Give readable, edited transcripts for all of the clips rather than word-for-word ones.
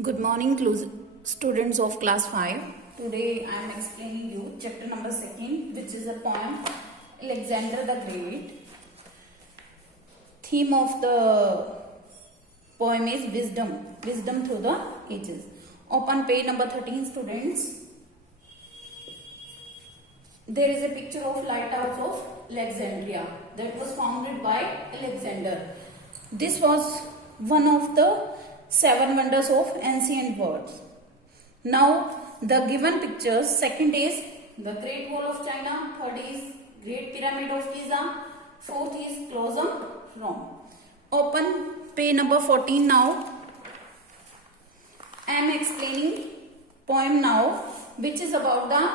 Good morning, students of class 5. Today I am explaining you chapter number 2, which is a poem Alexander the Great. Theme of the poem is wisdom through the ages. Open page number 13, students. There is a picture of lighthouse of Alexandria that was founded by Alexander. This was one of the 7 wonders of ancient world. Now the given pictures, second is the Great Wall of China, third is Great Pyramid of Giza, fourth is Colosseum, Rome. Open page number 14 now. I am explaining poem now, which is about the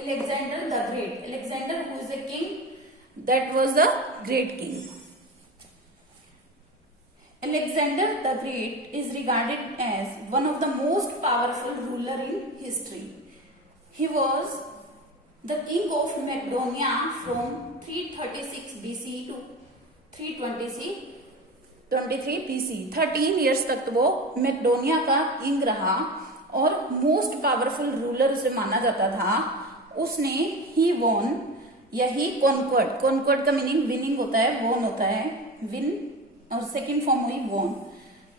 Alexander the Great. Alexander, who is a king, that was the great king. Alexander the Great is regarded as one of the most powerful ruler in history. He was the king of Macedonia from 336 BC to 323 BC. 13 years तक वो Macedonia का king रहा और most powerful ruler उसे माना जाता था. उसने ही वॉन या ही कॉन्कर्ड. कॉन्कर्ड का मीनिंग विनिंग होता है, वॉन होता है विन, और सेकेंड फॉर्म हुई won.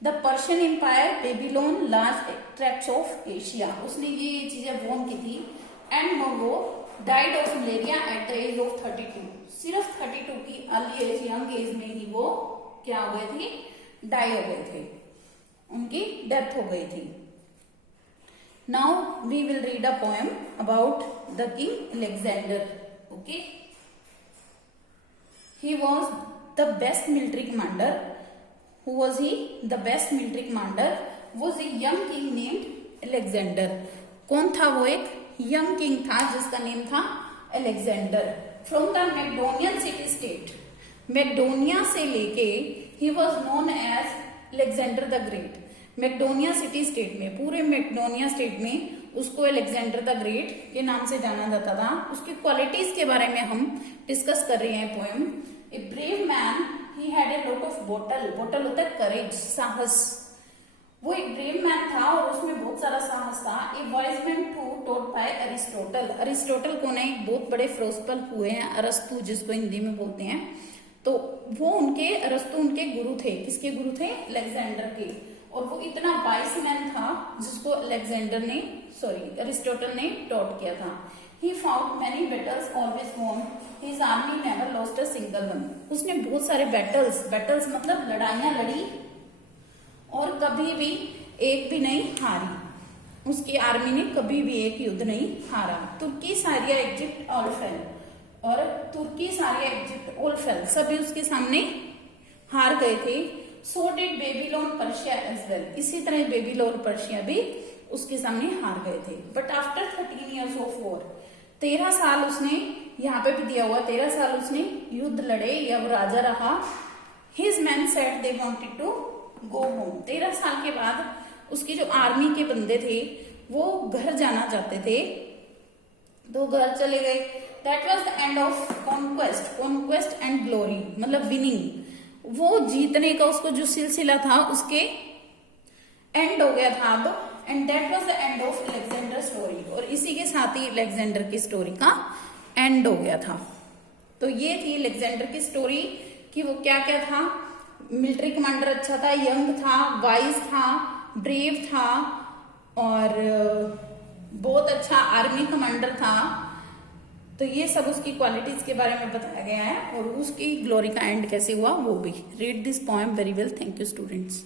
The Persian empire, Babylon, large tracts of Asia. उसने ये चीजें वॉन की थी. एंड वो died of malaria at the age of 32. सिर्फ 32 की अर्ली एज, यंग एज में ही वो क्या हो गए थे, डाई हो गए थे, उनकी डेथ हो गई थी. Now we will read a poem about the king Alexander. Okay, he was the best military commander. Who was he? The best military commander was a young king named Alexander. कौन था वो? एक young king था जिसका name था Alexander. From the Macedonian city state. Macedonia से लेके he was known as Alexander the Great. Macedonia city state में, पूरे मैकडोनिया स्टेट में उसको अलेक्जेंडर द ग्रेट के नाम से जाना जाता था. उसकी क्वालिटीज के बारे में हम डिस्कस कर रहे हैं poem. A brave man, he had a lot of bottle. Bottle होता है करेज, साहस. वो एक ब्रेव मैन था और उसमें बहुत सारा साहस था. A wise man too taught by Aristotle. Aristotle कौन है? एक बहुत बड़े फिलोसफर हुए हैं, अरस्तु जिसको हिंदी में बोलते हैं. तो वो उनके, अरस्तु उनके गुरु थे. किसके गुरु थे? अलेक्जेंडर के. और वो इतना वाइस मैन था जिसको अरिस्टोटल ने टॉट किया था. He fought many battles, always won. His army never lost a single one. उसने बहुत सारे बैटल्स मतलब लड़ाइयां लड़ी और कभी भी एक भी नहीं हारी. उसकी आर्मी ने कभी भी एक युद्ध नहीं हारा. तुर्की, सारिया, इजिप्ट, ऑल फेल. और तुर्की, सारिया, इजिप्ट, ऑल फेल, सभी उसके सामने हार गए थे. So did Babylon, Persia as well. इसी तरह बेबीलोन, पर्शिया भी उसके सामने हार गए थे. But after 13 years of war, 13 साल उसने, यहाँ पे भी दिया हुआ 13 साल उसने युद्ध लड़े या वो राजा रहा. His man said they wanted to go home. 13 साल के बाद उसकी जो आर्मी के बंदे थे वो घर जाना चाहते थे, तो घर चले गए. That was the end of conquest and glory, मतलब विनिंग. वो जीतने का उसको जो सिलसिला था उसके एंड हो गया था अब. And that was the end of Alexander story. और इसी के साथ ही अलेक्जेंडर की स्टोरी का एंड हो गया था. तो ये थी अलेक्जेंडर की स्टोरी कि वो क्या क्या था. मिलिट्री कमांडर अच्छा था, यंग था, वाइज था, ब्रेव था और बहुत अच्छा आर्मी कमांडर था. तो ये सब उसकी क्वालिटीज के बारे में बताया गया है और उसकी ग्लोरी का एंड कैसे हुआ वो भी. Read this poem very well. Thank you students.